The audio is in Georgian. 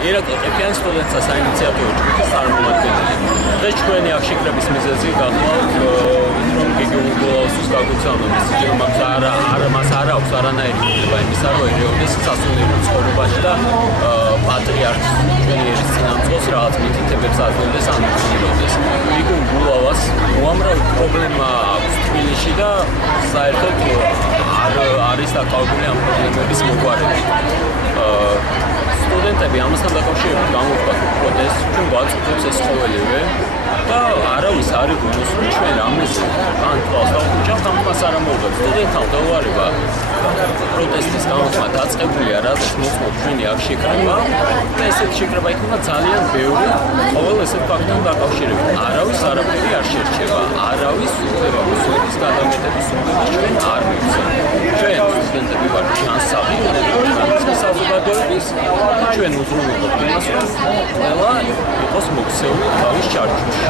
ირაკლი ყიფიანი სტუდენტთა საინიციატივო ჯგუფის წარმომადგენელი. დღეს ჩვენი აქ შეკრების მიზეზი გახლავთ რომ გიგული გულაოსის გაგუცანო მისჯერ მას არ აქვს არანაირი უფლება იმისა რომ ერეოდეს სასულიერო ცხოვრებაში და პატრიარქს ჩვენი ერის წინამძღოლს რაღაც მითითებებს აძლევდეს ან უწოდეს. გიგულ გულაოს უამრავი პრობლემა აქვს თბილისში და საერთოდ არ არის დაკავებული ამ პრობლემების მოგვარებით. სტუდენტები ამასთან დაკავშირებით გამოვხდათ პროტესტს, ჩვენ გვაწყვეტს ეს ყოველივე და არავის არ იგონოს რომ ჩვენ რამეს ან თვალს დავუჭავთ ამ მას არ ამოვდოთ. სტუდენტთა დაუარება პროტესტის გამოსმა დაწყებულია, რადგან მოწმობ ჩვენი აქ შეკრება და ესეთი შეკრება იქნება ძალიან ბევრი ყოველ ესეთ ფაქტთან დაკავშირებით. არავის არაფერი არ შერჩება, არავის უფლების გადამეტების უფლება ჩვენ არ მივცემ. ჩვენ სტუდენტები ვართ ჩანსავი საზოგადოების ჩვენ უზრუნველყოფთ იმას, რომ ყველა იყოს მოქცეული თავის ჩარჩოში.